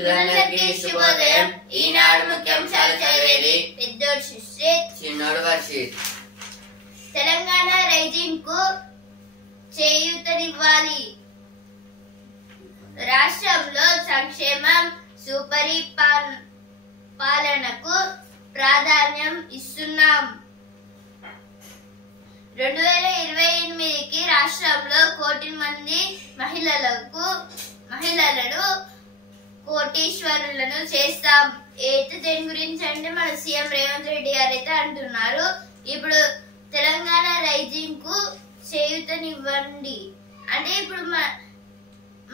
మిత్రులందరికీ శుభోదయం. ఈనాడు ముఖ్యాంశాలు చదివేది పెద్దోడు సుశ్రీత్, చిన్నోడు వర్షిత్. తెలంగాణ రైజింగ్ కు చేయూతనివ్వాలి. రాష్ట్రంలో సంక్షేమం సుపరిపాలనకు ప్రాధాన్యం ఇస్తున్నాం. 2028కి రాష్ట్రంలో 1 కోటి మంది మహిళలను కోటీశ్వరులను చేస్తాం. అయితే దేని గురించి అంటే మన సీఎం రేవంత్ రెడ్డి గారు అయితే అంటున్నారు, ఇప్పుడు తెలంగాణ రైజింగ్ కు చేయూతనివ్వండి అంటే ఇప్పుడు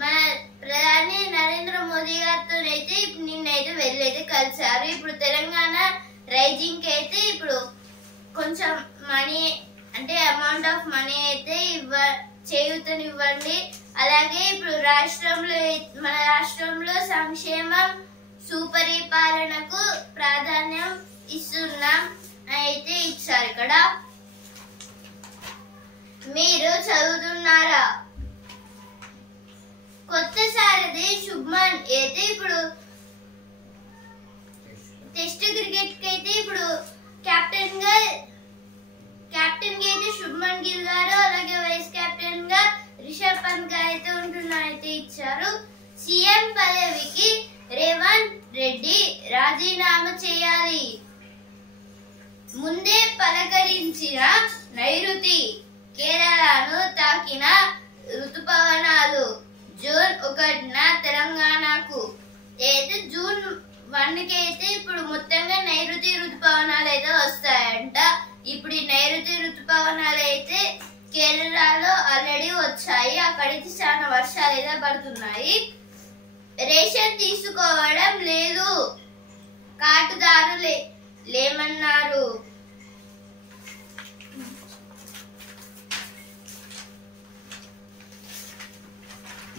మన ప్రధాని నరేంద్ర మోదీ గారితో అయితే నిన్నైతే వెళ్ళైతే కలిసారు. ఇప్పుడు తెలంగాణ రైజింగ్ అయితే ఇప్పుడు కొంచెం మనీ అంటే అమౌంట్ ఆఫ్ మనీ అయితే చేయూతనివ్వండి. అలాగే ఇప్పుడు మన రాష్ట్రంలో సంక్షేమం సుపరిపాలనకు ప్రాధాన్యం ఇస్తున్నాం అయితే ఇచ్చారు. ఇక్కడ మీరు చదువుతున్నారా? కొత్త సారథి శుభ్మన్ అయితే ఇప్పుడు టెస్ట్ క్రికెట్ కి అయితే ఇప్పుడు కెప్టెన్ గా అయితే శుభ్మన్ గిల్ గారు, అలాగే వైస్ కెప్టెన్ గా రిషబ్ పంత్ గారు అయితే ఉంటున్నారైతే ఇచ్చారు. సీఎం పదవికి రేవంత్ రెడ్డి రాజీనామా చేయాలి. ముందే పలకరించిన నైరుతి కేరళను తాకిన ఋతుపవనాలు జూన్ 1న తెలంగాణకు అయితే జూన్ 1కి అయితే ఇప్పుడు మొత్తంగా నైరుతి ఋతుపవనాలు అయితే వస్తాయంట. ఇప్పుడు ఈ నైరుతి ఋతుపవనాలు అయితే కేరళలో ఆల్రెడీ వచ్చాయి, అక్కడికి చాలా వర్షాలు అయితే పడుతున్నాయి. రేషన్ తీసుకోవడం లేదు, కాటుదారులు లేమన్నారు.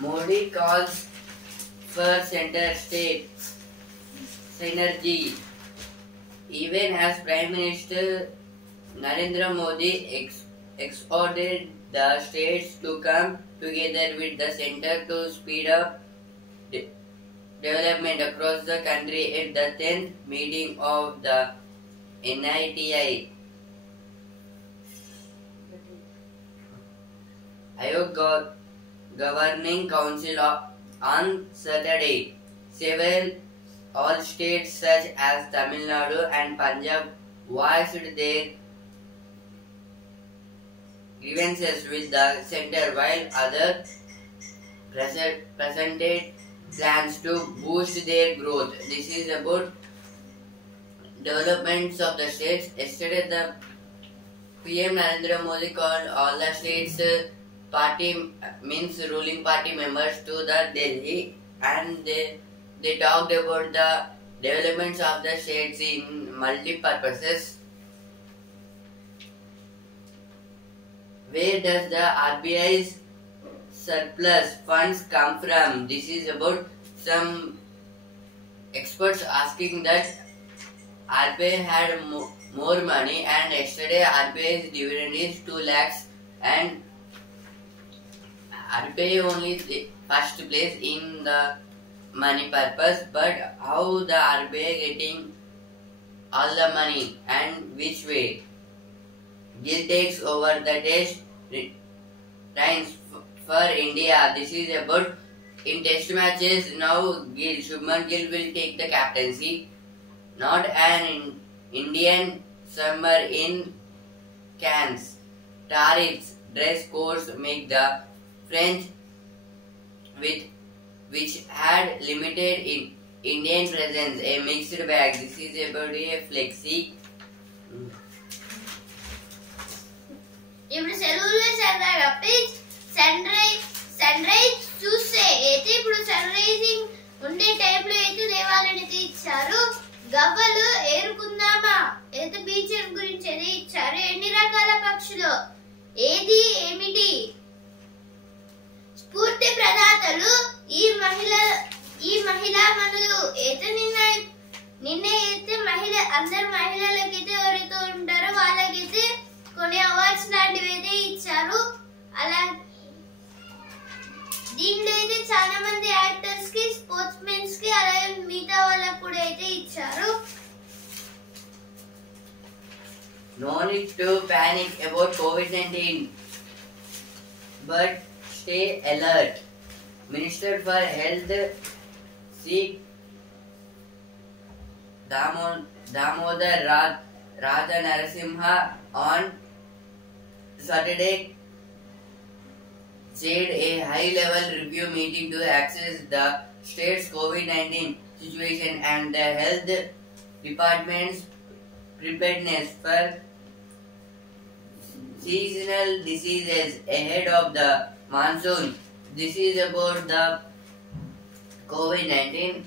Modi calls for center state synergy. Even as Prime Minister Narendra Modi exhorted the states to come together with the center to speed up development across the country at the 10th meeting of the NITI Ayog Governing Council on Saturday. All states such as Tamil Nadu and Punjab voiced their grievances with the center, while others presented plans to boost their growth. This is about developments of the states. Yesterday, the PM Narendra Modi called all the states ruling party members to the Delhi, and they talked about the developments of the states in multi-purposes. Where does the RBI's surplus funds come from? This is about some experts asking that RBI had more money, and yesterday RBI's dividend is 2 lakhs and RBI only the first place in the money purpose, but how the RBI getting all the money and which way? Gill takes over the test reigns for India. This is about in test matches now. Shubman Gill will take the captaincy. Not an Indian summer in Cannes. Tariffs, dress codes make the French which had limited Indian presence a mixed bag. This is about a flexi. ఇప్పుడు సెలవుల్లో సరదాగా sun rise చూస్తే అయితే ఇప్పుడు sun rising ఉండే టైంలో అయితే దేవాలయాన్ని అయితే ఇచ్చారు. గవ్వలు ఏరుకుందామా అయితే బీచ్ గురించి అయితే ఇచ్చారు. ఎన్ని రకాల పక్షులు ఏది ఏమిటి? స్ఫూర్తి ప్రదాతలు ఈ మహిళా మనులు అయితే నిన్న అయితే అందరు మహిళలకైతే ఎవరైతే ఉంటారో వాళ్ళకైతే కొన్ని అవార్డ్స్ లాంటివి అయితే ఇచ్చారు. అలా దీంట్లో అయితే చాలా మంది యాక్టర్స్ కి, స్పోర్ట్స్ మెన్స్ కి, అలాగే No need to panic about COVID-19, but stay alert. Minister for Health C. Damodar Raja Narasimha on Saturday said a high-level review meeting to assess the state's COVID-19 situation and the health department's preparedness for seasonal diseases ahead of the monsoon. This is about the COVID-19.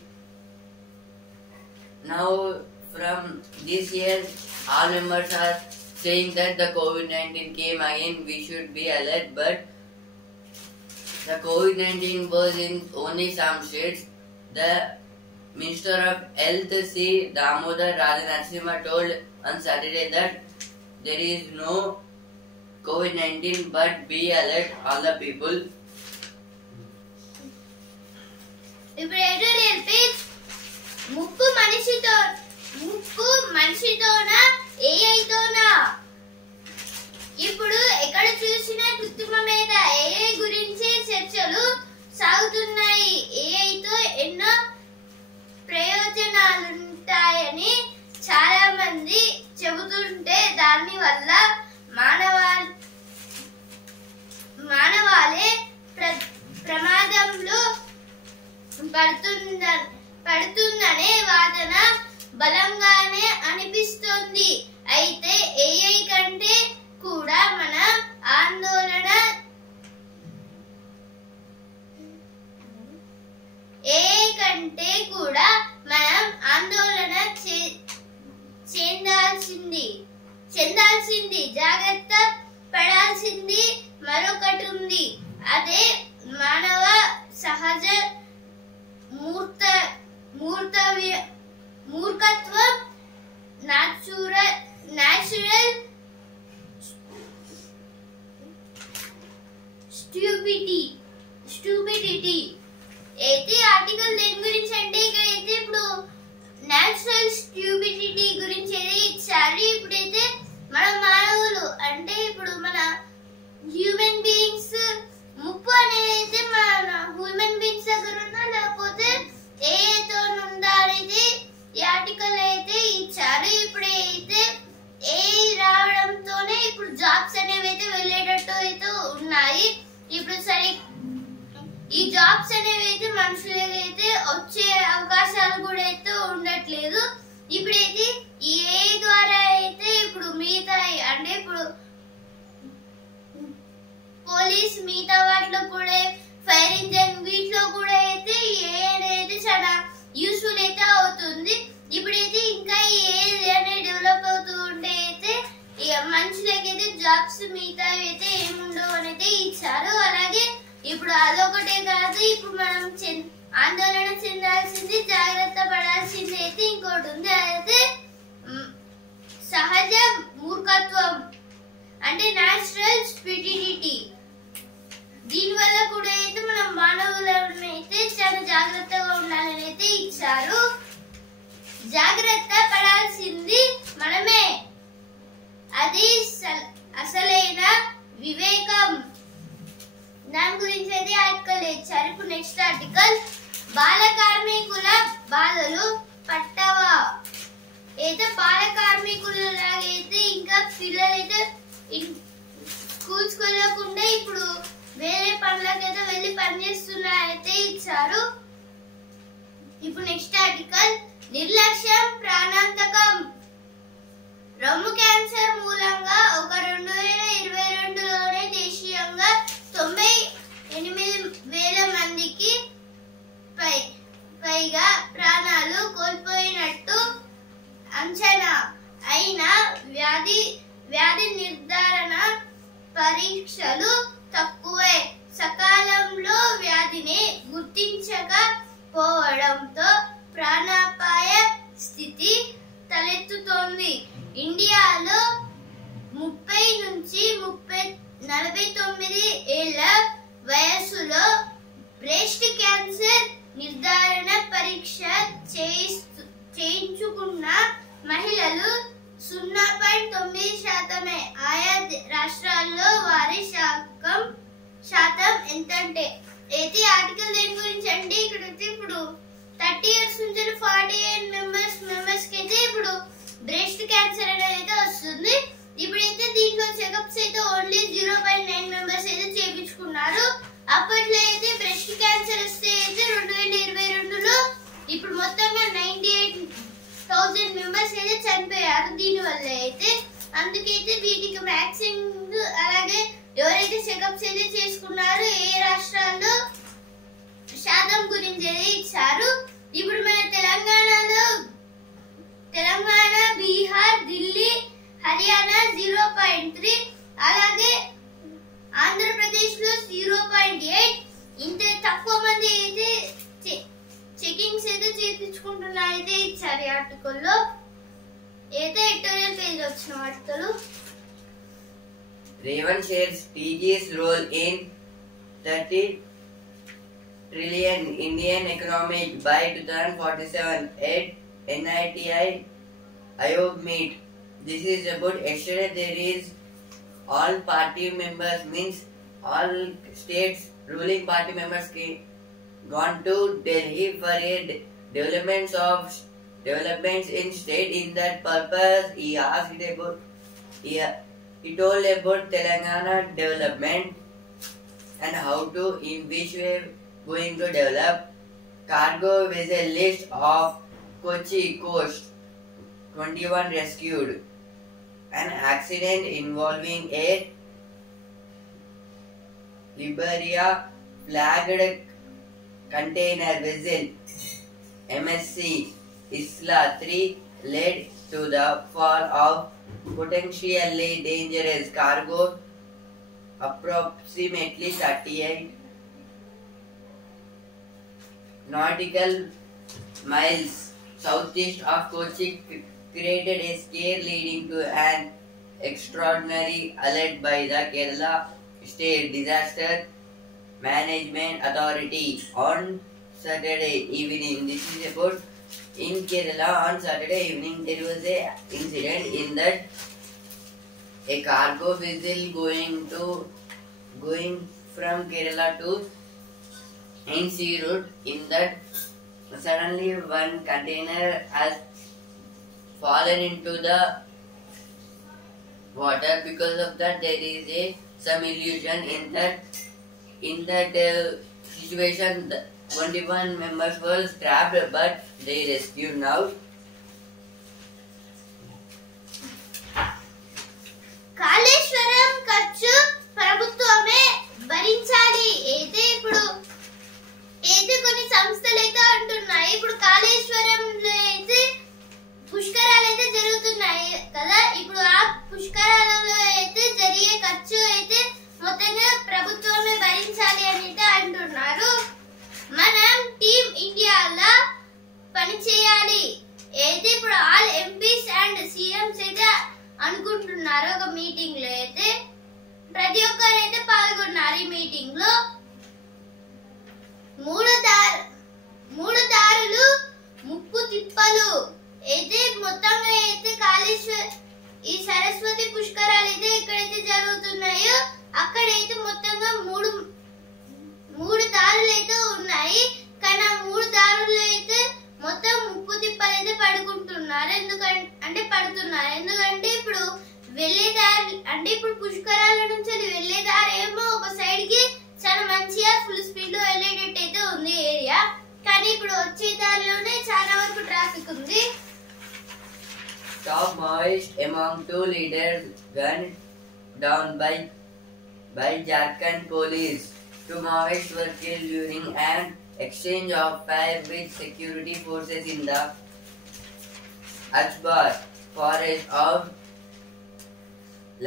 Now, from this year, all members are saying that the COVID-19 came again, we should be alert, but the COVID-19 was in only some states. The Minister of Health C. Damodar Raja Narasimha told on Saturday that there is no COVID-19, but be alert, all the people. ఇప్పుడు ఏంటో నేర్పించ్ ముక్కు మనిషితోనా ఏఐతోనా? ఇప్పుడు ఎక్కడ చూసినా కృత్రిమ మీద AI గురించి చర్చలు సాగుతున్నాయి. ఏఐతో ఎన్నో ప్రయోజనాలుంటాయని చాలా మంది చెబుతుంటే దాని వల్ల మానవాళే ప్రమాదంలో పడుతుందనే వాదన బలంగానే అనిపిస్తోంది. అయితే ఏఐ కంటే కూడా మనం ఆందోళన చెందాల్సింది జాగ్రత్త పడాల్సింది మరొకటి ఉంది. అదే మానవ సహజ మూర్ఖత్వం, న్యాచురల్ స్టూపిడిటీ. అయితే ఆర్టికల్ దేని గురించి అంటే ఇక్కడ అయితే ఇప్పుడు న్యాచురల్ స్టూపిడిటీ గురించి అయితే ఇచ్చారు. ఇప్పుడైతే మన మానవులు అంటే ఇప్పుడు మన హ్యూమన్ బీయింగ్స్ ముప్పు అనేది అయితే మన హ్యూమన్ బీయింగ్స్ దగ్గర ఉందా లేకపోతే ఏతో ఉందా అనేది ఈ ఆర్టికల్ అయితే ఇచ్చారు. ఇప్పుడు అయితే ఏ రావడంతోనే ఇప్పుడు జాబ్స్ అనేవి అయితే వెళ్ళేటట్టు అయితే ఉన్నాయి. ఇప్పుడు సరే ఈ జాబ్స్ అనేవి అయితే మనుషులకి అయితే వచ్చే అవకాశాలు కూడా అయితే ఉండట్లేదు. ఇప్పుడైతే ఈ ఏఐ ద్వారా అయితే ఇప్పుడు మిగతా అంటే ఇప్పుడు పోలీస్ మిగతా వాటిలో కూడా ఫైర్ ఇంజన్ వీటిలో కూడా అయితే ఏఐ అనేది చాలా యూస్ఫుల్ అయితే అవుతుంది. ఇప్పుడైతే ఇంకా ఈ ఏఐ అనేది డెవలప్ అవుతూ ఉంటే అయితే మనుషులకైతే జాబ్స్ మిగతా అయితే ఏముండవు అనేది ఇచ్చారు. అలాగే ఇప్పుడు అదొకటే కాదు, ఇప్పుడు మనం ఆందోళన చెందాల్సింది జాగ్రత్త పడాల్సింది అయితే ఇంకోటి ఉంది. అదైతే సహజ మూర్ఖత్వం అంటే న్యాచురల్ స్టూపిడిటీ. దీనివల్ల కూడా అయితే మనం మానవులను అయితే చాలా జాగ్రత్తగా ఉండాలని అయితే ఇచ్చారు. జాగ్రత్త పడాల్సింది మనమే, అది అసలైన వివేకం. దాని గురించి అయితే ఆర్టికల్ ఇచ్చారు. ఇప్పుడు నెక్స్ట్ ఆర్టికల్ బాల కార్మికుల బాధలు పట్టవా. అయితే బాల కార్మికులలాగైతే ఇంకా పిల్లలైతే స్కూల్స్ వెళ్ళకుండా ఇప్పుడు వేరే పనులకైతే వెళ్ళి పనిచేస్తున్నారైతే ఇచ్చారు. ఇప్పుడు నెక్స్ట్ ఆర్టికల్ నిర్లక్ష్యం ప్రాణాంతకం. రొమ్ము క్యాన్సర్ మూలంగా ఒక 2022లోనే దేశీయంగా 98,000 మందికి పైగా ప్రాణాలు కోల్పోయినట్టు అంచనా. అయినా వ్యాధి నిర్ధారణ పరీక్షలు తక్కువే. సకాలంలో వ్యాధిని గుర్తించకపోవడంతో ప్రాణాపాయ స్థితి తలెత్తుతోంది. ఇండియాలో 30 నుంచి 49 ఏళ్ల వయసులో బ్రెస్ట్ క్యాన్సర్ నిర్ధారణ పరీక్ష చేయించుకున్న మహిళలు 0.9%. ఆయా రాష్ట్రాల్లో వారి శాతం ఎంతంటే అయితే ఆర్టికల్ దేని గురించి అంటే ఇక్కడ ఇప్పుడు 30 years నుంచి 48 మెంబర్స్ కి అయితే ఇప్పుడు బ్రెస్ట్ క్యాన్సర్ అనేది అయితే వస్తుంది. ఇప్పుడైతే దీంట్లో చెకప్స్ అయితే ఓన్లీ 0.9 మెంబర్స్ అయితే చేయించుకున్నారు. అప్పట్లో అయితే బ్రెస్ట్ క్యాన్సర్ వస్తే అయితే 2022లో ఇప్పుడు మొత్తంగా 98,000 మెంబర్స్ అయితే చనిపోయారు దీని వల్ల అయితే. అందుకైతే వీటికి వ్యాక్సిన్ అలాగే ఎవరైతే చెకప్స్ అయితే చేసుకున్నారో ఏ రాష్ట్రాల్లో శాతం గురించి అయితే ఇచ్చారు. ఇప్పుడు మన తెలంగాణ, బీహార్, ఢిల్లీ, హర్యానా 0.3, అలాగే ఆంధ్రప్రదేశ్ లో 0.8. ఇంత తక్కువ మంది అయితే చెకింగ్స్ అయితే చేయించుకుంటున్నారు అయితే ఇచ్చారు ఈ ఆర్టికల్లో. అయితే ఎడిటోరియల్ పేజ్ వచ్చిన వార్తలు. Raven shares TG's role in 30 trillion Indian economic by 2047 at NITI Ayog meet. This is about yesterday. There is all party members means all states ruling party members gone to Delhi for a developments in state. In that purpose, he asked about he told about Telangana development and how to in which way going to develop. Cargo vessel list of Kochi coast 21 rescued. An accident involving a Liberia flagged container vessel MSC Isla 3 led to the fall of potentially dangerous cargo approximately 38 nautical miles southeast of Kochi, created a scare leading to an extraordinary alert by the Kerala State Disaster Management Authority on Saturday evening. This is about in Kerala. On Saturday evening there was a incident in that a cargo vessel going from Kerala to NC route. In that suddenly one container has fallen into the water. Because of that there is some illusion in that situation. 21 members were trapped but they rescued now. Kaleshwaram ఖర్చు ప్రభుత్వమే భరించాలి అయితే ఇప్పుడు అయితే కొన్ని సంస్థలు అయితే అంటున్నాయి. ఇప్పుడు కాళేశ్వరంలో అయితే పుష్కరాలు అయితే జరుగుతున్నాయి కదా. ఇప్పుడు ఆ పుష్కరాలలో అయితే జరిగే ఖర్చు అయితే మొత్తంగా ప్రభుత్వమే భరించాలి అని అయితే అంటున్నారు. మనం టీమ్ ఇండియాలో పని చేయాలి అయితే ఇప్పుడు ఆల్ ఎంపీస్ అండ్ సీఎంస్ అయితే అనుకుంటున్నారు. ఒక మీటింగ్ లో అయితే ప్రతి ఒక్కరు అయితే పాల్గొన్నారు. ఈ మీటింగ్ లో మూడు దారులు ముప్పు తిప్పలు అయితే మొత్తంగా అయితే ఈ సరస్వతి పుష్కరాలు అయితే ఎక్కడైతే జరుగుతున్నాయో అక్కడైతే మొత్తంగా మూడు దారులు అయితే ఉన్నాయి. కానీ ఆ 3 దారులు అయితే మొత్తం ముప్పు తిప్పలు అయితే పడుకుంటున్నారు. ఎందుకంటే ఇప్పుడు వెళ్ళే దారి అంటే ఇప్పుడు పుష్కరాల నుంచి వెళ్ళే దారి ఏమో ఒక సైడ్ కి చాలా మంచిగా ఫుల్ స్పీడ్ లో వెళ్ళేటట్టు అయితే ఉంది ఏరియా. కానీ ఇప్పుడు వచ్చే దారిలోనే చాలా వరకు ట్రాఫిక్ ఉంది. Top Maoist among 2 leaders gunned down by Jharkhand police. 2 Maoists were killed during an exchange of fire with security forces in the Achbar forest of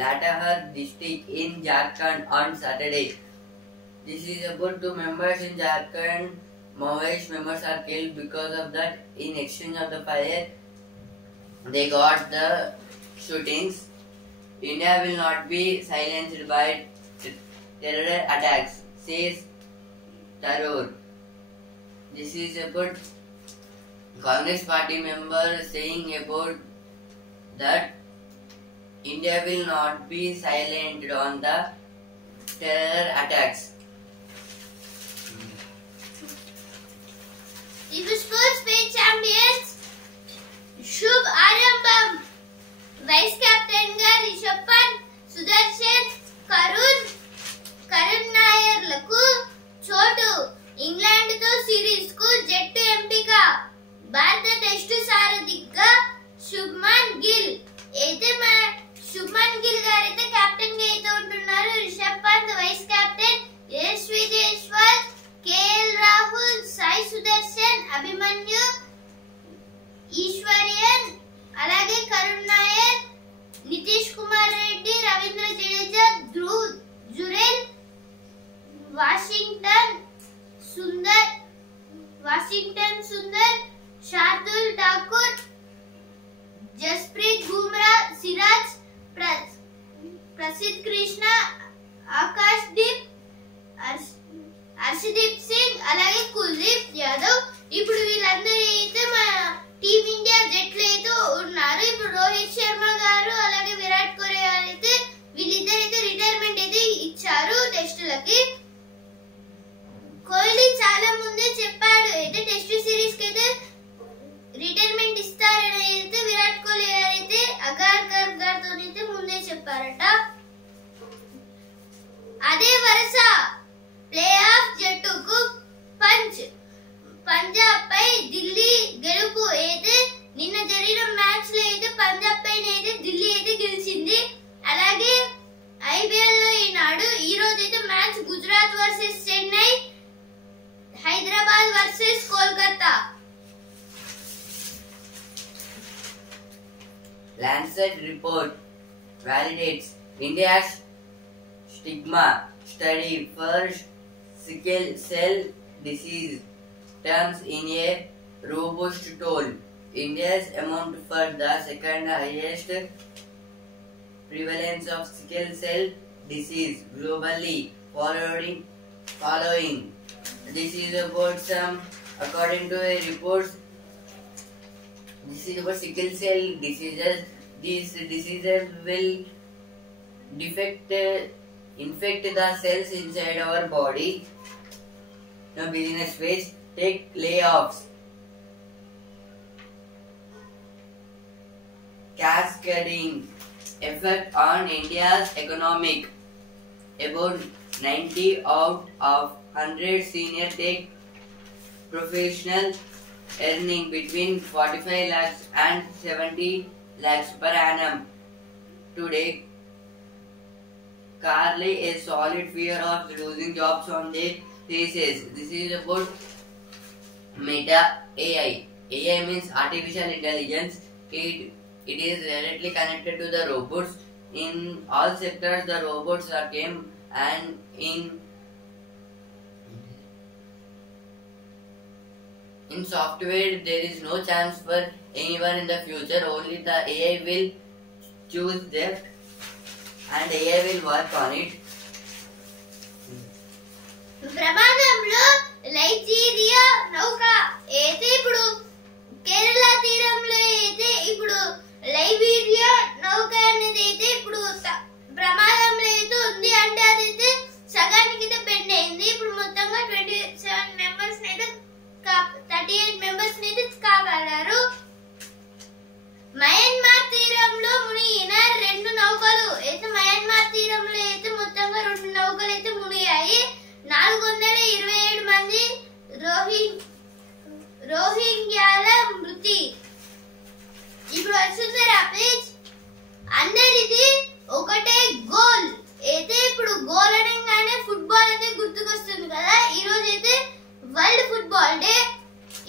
Latahar district in Jharkhand on Saturday. This is about 2 members in Jharkhand. Maoist members are killed because of that. In exchange of the fire, they got the shootings. India will not be silenced by terror attacks, says Tharoor. This is about Congress party member saying about that India will not be silent on the terror attacks. ఇప్పుడు sports page champions శుభ్ ఆరంభం. Vice captain గా రిషబ్ పంత్, సుదర్శన్, కరుణ్ నాయర్లకు చోటు. England తో series కు జట్టు ఎంపిక. భారత టెస్టు సారథిగా శుభ్మన్ గిల్. అయితే మన శుభ్మన్ గిల్ గారు అయితే కెప్టెన్ గా అయితే ఉంటున్నారు. Rishabh Pant vice captain, Yashasvi Jaiswal, KL Rahul, Sai Sudharsan, Abhimanyu, Easwaran, అలాగే కరుణ్ నాయర్, నితీష్ కుమార్ రెడ్డి, రవీంద్ర జడేజా, ధ్రువ్ జురేల్, వాషింగ్టన్ సుందర్, శార్దుల్ ఠాకూర్, జస్ప్రీత్ బుమ్రా, సిరాజ్, ప్రసిద్ కృష్ణ, ఆకాష్ దీప్, హర్షదీప్ సింగ్, అలాగే కుల్దీప్ యాదవ్. ఇప్పుడు వీళ్ళందరూ అయితే మన టీమిండియా జట్లు అయితే ఉన్నారు. ఇప్పుడు రోహిత్ శర్మ గారు అలాగే విరాట్ కోహ్లీ గారు అయితే వీళ్ళిద్దరైతే రిటైర్మెంట్ అయితే ఇచ్చారు టెస్టులకి. కోహ్లీ చాలా ముందే చెప్పాడు అయితే టెస్ట్ సిరీస్ కి అయితే రిటైర్మెంట్ ఇస్తారని అయితే విరాట్ కోహ్లీ గారు అయితే అగార్కర్ గారితో అయితే ముందే చెప్పారట. అదే వరుస ప్లే ఆఫ్ జట్టుకు పంజాబ్ పై ఢిల్లీ గెలుపు. అయితే నిన్న జరిగిన మ్యాచ్ లో అయితే పంజాబ్ పైన అయితే ఢిల్లీ అయితే గెలిచింది. అలాగే ఐపీఎల్ లో ఈ రోజు అయితే match Gujarat versus Chennai, Hyderabad versus Kolkata. Lancet report validates India's stigma study for sickle cell disease terms in a robust toll. India's amount for the second highest prevalence of sickle cell disease globally, following. This is about according to a report. This is about sickle cell diseases. These diseases will infect the cells inside our body. Now, business phase, take layoffs. Cascading effect on India's economic. About 90 out of 100 senior tech professionals earning between 45 lakhs and 70 lakhs per annum today carry a solid fear of losing jobs on their faces. This is about Meta AI. AI means artificial intelligence. It is directly connected to the robots. In all sectors, the robots are came, and in software there is no chance for anyone in the future. Only the AI will choose that and AI will work on it. ప్రమాదంలో Nigeria నౌక అయితే ఇప్పుడు కేరళ తీరంలో అయితే ఇప్పుడు Liberia నౌక అనేది అయితే ఇప్పుడు ప్రమాదంలో అయితే ఉంది. అంటే అదైతే సగానికి అయితే బెండ్ అయింది. ఇప్పుడు మొత్తంగా 27 మెంబర్స్ అయితే 38 మెంబర్స్ అయితే కాపాడారు. మయన్మార్ తీరంలో మునిగిన 2 నౌకలు అయితే మయన్మార్ తీరంలో అయితే మొత్తంగా 2 నౌకలు అయితే మునిగాయి. 427 మంది రోహింగ్యాల మృతి. ఇప్పుడు వస్తుంది రాపేజ్. అందరిది ఒకటే గోల్. అయితే ఇప్పుడు గోల్ అనగానే ఫుట్బాల్ అయితే గుర్తుకొస్తుంది కదా. ఈ రోజు అయితే వరల్డ్ ఫుట్బాల్ డే.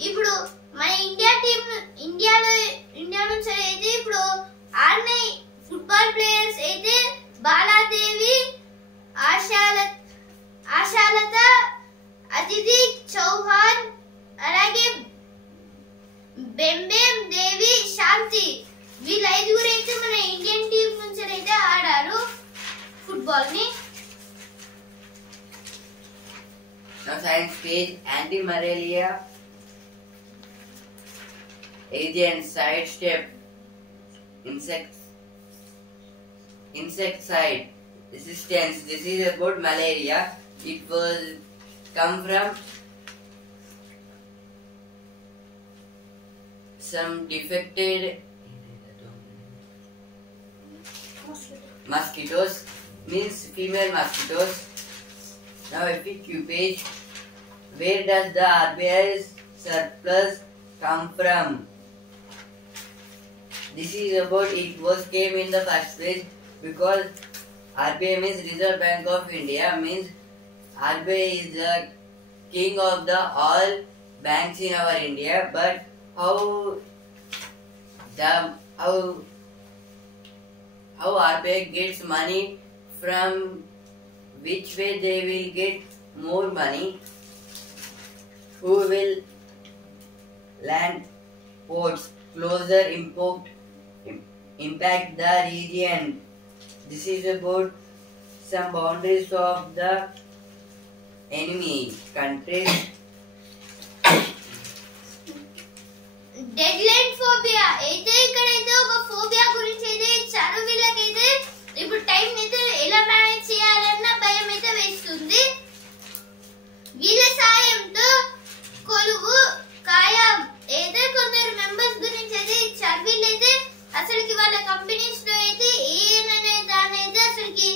ఇప్పుడు మన ఇండియా నుంచి అయితే ఇప్పుడు ఆడిన ఫుట్బాల్ ప్లేయర్స్ అయితే బాలాదేవి, ఆశాలత, అదితి చౌహాన్, అలాగే బెంబేం దేవి, శాంతి, వీళ్ళ 5 అయితే మన ఇండియన్ టీం నుంచి అయితే ఆడారు ఫుట్బాల్ ని. Now science page, anti-malaria agents sidestep insects insecticide resistance. This is about malaria. It will come from some defected mosquitoes, means female mosquitoes. Now if we page, where does the RBI's surplus come from? This is about it was came in the first place because RBI means Reserve Bank of India, means RBI is the king of the all banks in our India. But how RBI gets money, from which way they will get more money, who will land ports closer impact the region. This is about some boundaries of the enemy countries. Deadline phobia అయితే ఇక్కడైతే ఒక phobia గురించి అయితే ఇచ్చారు. వీళ్ళకైతే ఇప్పుడు time అయితే ఎలా మేనేజ్ చేయాలన్న భయం అయితే వేస్తుంది. వీళ్ళ సాయంతో కొలువు ఖాయం అయితే కొందరు మెంబర్స్ గురించి అయితే ఇచ్చారు. వీళ్ళైతే అసలుకి వాళ్ళ కంపెనీస్ లో అయితే ఏననే దాన్ని అయితే అసలుకి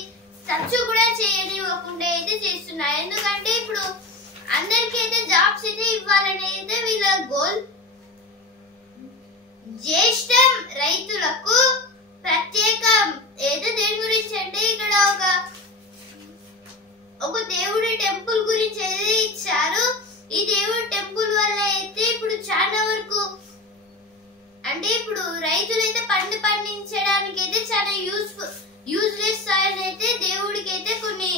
టచ్ కూడా చేయనివ్వకుండా అయితే చేస్తున్నారు. ఎందుకంటే ఇప్పుడు అందరికీ అయితే జాబ్స్ అయితే ఇవ్వాలని అయితే వీళ్ళ గోల్. జ్యేష్ఠం రైతులకు ప్రత్యేకం ఏదో దేని గురించి అంటే ఇక్కడ ఒక దేవుడి టెంపుల్ గురించి అయితే ఇచ్చారు. ఈ దేవుడి టెంపుల్ వల్ల అయితే ఇప్పుడు చాలా వరకు అంటే ఇప్పుడు రైతులు అయితే పండించడానికి అయితే చాలా యూజ్లెస్ సాయిల్ అయితే దేవుడికి అయితే కొన్ని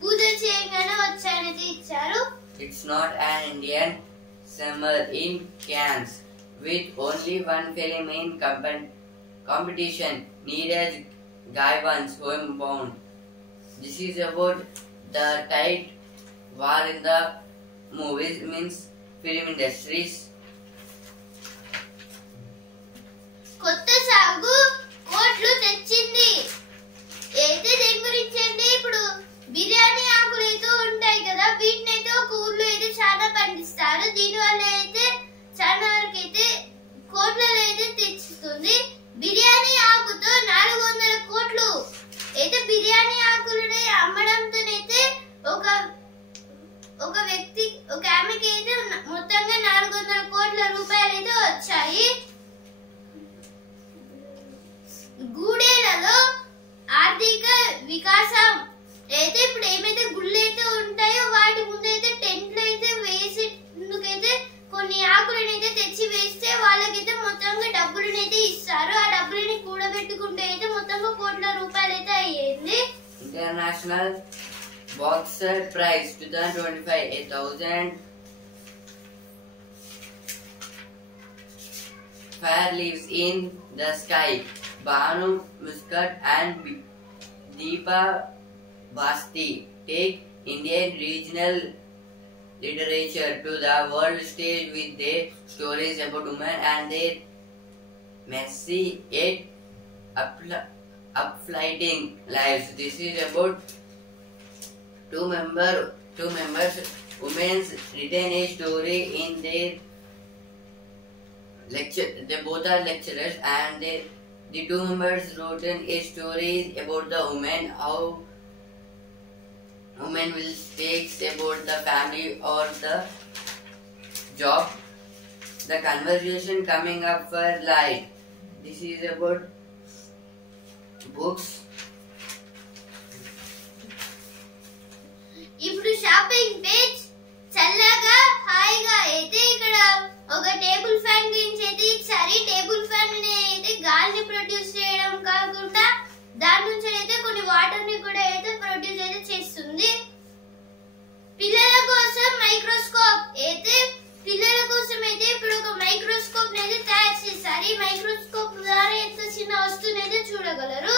పూజలు చేయగానే వచ్చాయనైతే ఇచ్చారు. It's not an Indian summer in cans with only one film in competition, Neeraj Gaiwan's Homebound. This is about the tight war in the movies, means film industries. కొత్త సాగు కోట్లు తెచ్చింది అయితే దేని గురించి అంటే ఇప్పుడు బిర్యానీ ఆకులు అయితే ఉంటాయి కదా, వీటిని అయితే ఒక ఊర్లో అయితే చాలా పండిస్తారు. దీనివల్ల అయితే చాలా వరకు అయితే కోట్లలో అయితే తెచ్చుతుంది. బిర్యానీ ఆకుతో 400 కోట్లు అయితే బిర్యానీ ఆకులని అమ్మడంతోనైతే ఒక వ్యక్తి ఒక ఆమెకి అయితే మొత్తంగా 400 కోట్ల రూపాయలు అయితే వచ్చాయి. గూడేలలో ఆర్థిక వికాసం అయితే ఇప్పుడు ఏమైతే గుళ్ళు అయితే ఉంటాయో వాటి ముందు అయితే టెంట్లు అయితే వేసేందుకైతే కొన్ని ఆకులను అయితే తెచ్చి వేస్తే వాళ్ళకైతే మొత్తంగా డబ్బులను అయితే ఇస్తారు. ఆ డబ్బులని కూడబెట్టుకుంటే అయితే మొత్తంగా కోట్ల రూపాయలు అయితే అయ్యింది. International Boxer Prize 2025, 1,000 fire leaves in the sky. Banu Muscat and Deepa Basti take Indian regional literature to the world stage with their stories about women and their messy yet upflighting lives. This is about two members women's written a story in their lecture. They both are lecturers, and the two members wrote a story about the women, how women will speak about the family or the job. The conversation coming up for light. This is about books. ఇప్పుడు shopping page చల్లగా హాయిగా అయితే ఇక్కడ ఒక table fan గురించి అయితే ఇచ్చారు. Table fan అయితే గాలిని ప్రొడ్యూస్ చేయడం కాకుండా దాని నుంచి అయితే కొన్ని వాటర్ ని కూడా అయితే ప్రొడ్యూస్ అయితే చేస్తుంది. పిల్లల కోసం మైక్రోస్కోప్ అయితే పిల్లల కోసం అయితే ఇప్పుడు ఒక మైక్రోస్కోప్ అయితే తయారు చేశారు. ఈ మైక్రోస్కోప్ ద్వారా ఎంత చిన్న వస్తువుని అయితే చూడగలరు.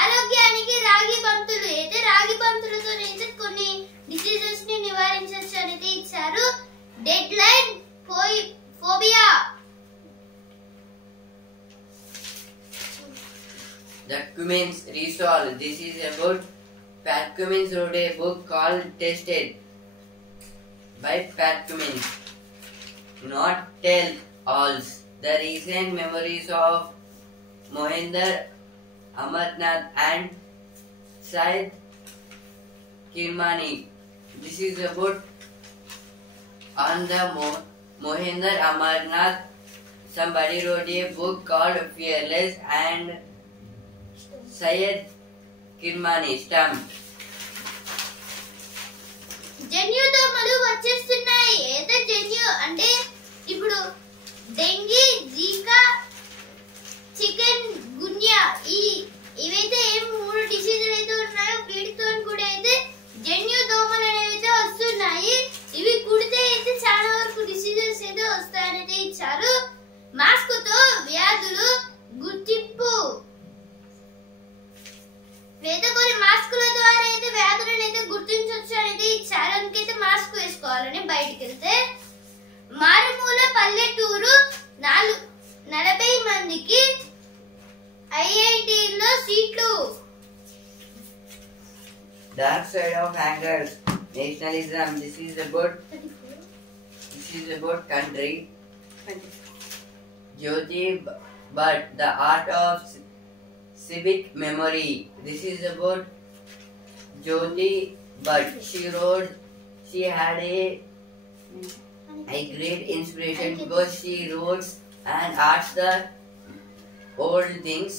ఆరోగ్యానికి రాగి బంతులు అయితే రాగి బంతులతో అయితే కొన్ని డిసీజెస్ ని నివారించవచ్చు అనేది ఇచ్చారు. Dead line phobia The Cummins Resolve. This is about Pat Cummins wrote a book called Tested by Pat Cummins. Not Tell Alls. The recent memories of Mohinder Amarnath and Syed Kirmani. This is about on the Mohinder Amarnath. Somebody wrote a book called Fearless and Syed Kirmani stamp. జన్యు దోమలు వచ్చేస్తున్నాయి. ఏదో జన్యు అంటే ఇప్పుడు dengue, జీకా, chicken గున్యా ఇవైతే ఏం 3 డిసీజులు అయితే ఉన్నాయో వీటితో కూడా అయితే జన్యు దోమలు అనేవి అయితే వస్తున్నాయి. ఇవి కుడితే అయితే చాలా వరకు డిసీజెస్ అయితే వస్తాయని ఇచ్చారు. మాస్క్ తో వ్యాధులు గుర్తింపు. అయితే కొన్ని మాస్కుల ద్వారా అయితే వ్యాధులను అయితే గుర్తించవచ్చు అనేది ఇచ్చారు. అందుకైతే మాస్క్ వేసుకోవాలని బయటికి వెళ్తే. మారుమూల పల్లెటూరు 40 మందికి ఐఐటీలో సీట్లు. Dark side of anger, nationalism. This is about country. Jyoti Bhatt, the art of civic memory. This is about Jyoti Bhatt. She had a great inspiration because she wrote and arts the old things.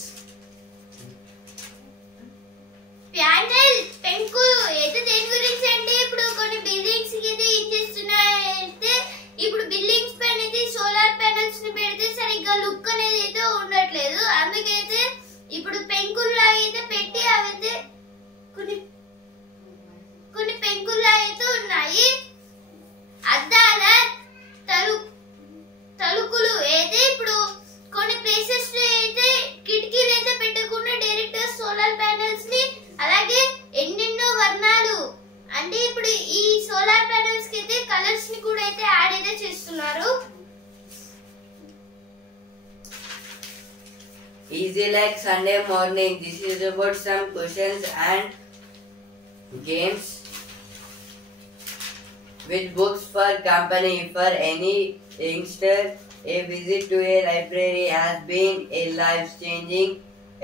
Panel పెంకులు అయితే దేని గురించి అంటే ఇప్పుడు కొన్ని buildings కి అయితే ఏం చేస్తున్నాయంటే ఇప్పుడు బిల్డింగ్స్ పైన అయితే సోలార్ ప్యానెల్స్ ని పెడితే సరిగ్గా లుక్ అనేది అయితే ఉండట్లేదు. అందుకైతే ఇప్పుడు పెంకుల్లా అయితే పెట్టి అవైతే కొన్ని పెంకుల్లా అయితే ఉన్నాయి. అద్దాల తలుపులు అయితే ఇప్పుడు కొన్ని ప్లేసెస్ లో అయితే కిటికీలు అయితే పెట్టకుండా డైరెక్ట్ సోలార్ ప్యానెల్స్ ని అలాగే ఎన్నెన్నో వర్ణాలు అంటే ఇప్పుడు ఈ సోలార్ ప్యానెల్స్ కి అయితే కలర్స్ ని కూడా అయితే యాడ్ అయితే చేస్తున్నారు. Easy like Sunday morning. This is about some questions and games with books for company. For any youngster, a visit to a library has been a life-changing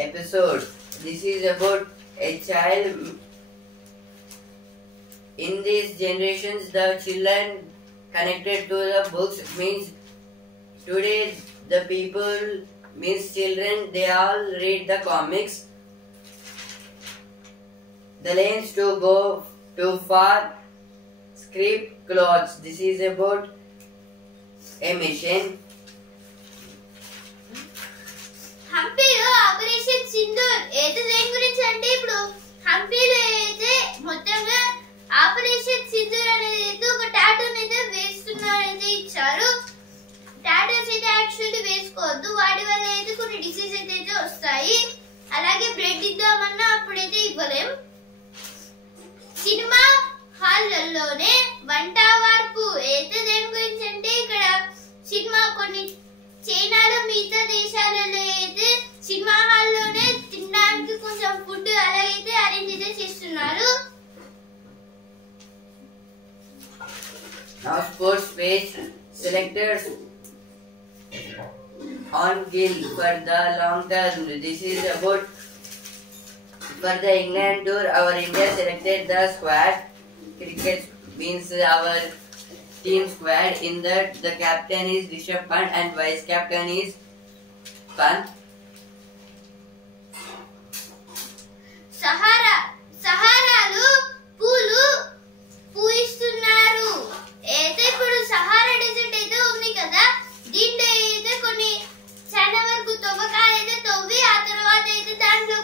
episode. This is about a child. In these generations, the children connected to the books means today the people means children, they all read the comics. The lanes to go too far, script clothes. This is about a mission. హంపీలో operation Sindoor అయితే దేని గురించి అంటే ఇప్పుడు హంపీలో అయితే మొత్తంగా operation Sindoor అనేది అయితే ఒక టాటూని అయితే వేస్తున్నారని ఇచ్చారు. టాటూస్ అయితే యాక్చువల్లీ వేసుకోవద్దు, వాటి వల్ల అయితే కొన్ని డిసీజ్ అయితే వస్తాయి. అలాగే బ్లడ్ ఇద్దామన్నా అప్పుడైతే ఇవ్వలేం. సినిమా హాల్లోనే వంట వార్పు అయితే దేని గురించి అంటే ఇక్కడ సినిమా కొన్ని చైనాలో మిగతా దేశాలలో అయితే సినిమా హాల్లోనే తినడానికి కొంచెం ఫుడ్ అలాగైతే అరేంజ్ అయితే చేస్తున్నారు. Now sports page selectors on Gill for the long term. This is about for the England tour. Our India selected the squad. Cricket means our team squad. In that the captain is Rishabh Pant and vice captain is Pant. సహారాలు పూలు పూయిస్తున్నారు. అయితే ఇప్పుడు Sahara dessert అయితే ఉంది కదా, దీంట్లో అయితే కొన్ని చాలా వరకు తవ్వకాలు అయితే తవ్వి ఆ తర్వాత అయితే దాంట్లో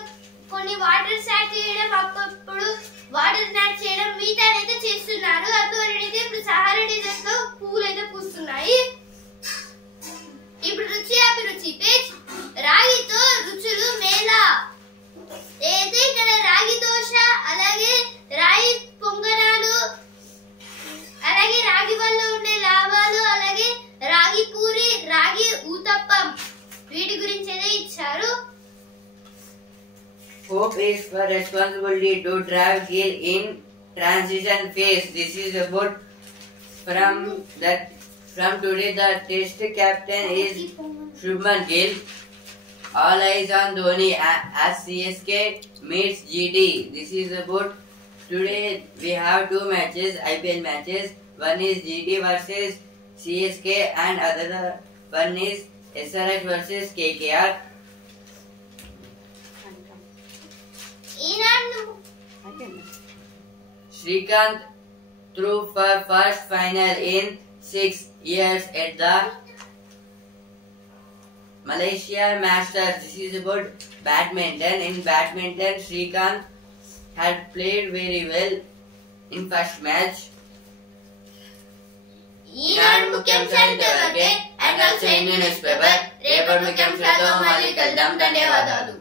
కొన్ని వాటర్ సాక్ చేయడం, అప్పుడు వాటర్ నాట్ చేయడం మిగతా అయితే చేస్తున్నారు. అందువల్ల అయితే ఇప్పుడు సహారా డెజర్ట్ లో పూలు అయితే పూస్తున్నాయి. ఇప్పుడు రుచి అభిరుచి పేజ్ రాగితో రుచులు మేళా అయితే ఇక్కడ రాగి దోశ అలాగే రాగి పొంగనాలు అలాగే రాగి వల్ల ఉండే లాభాలు అలాగే రాగి puri, is for responsibility to drive Gill in transition phase. This is about from today the test captain is Shubman Gill. All eyes on Dhoni as CSK meets GT. This is about today we have two matches, IPL matches. One is GT versus CSK and other one is SRH versus KKR. Srikanth threw for first final in 6 years at the Malaysia Masters. This is about badminton. In badminton, Srikanth had played very well in first match. ఈనాడు ముఖ్యాంశాలు ఇంతవరకే. And also in the newspaper. రేపటి ముఖ్యాంశాలతో మళ్ళీ కలుద్దాం. ధన్యవాదాలు.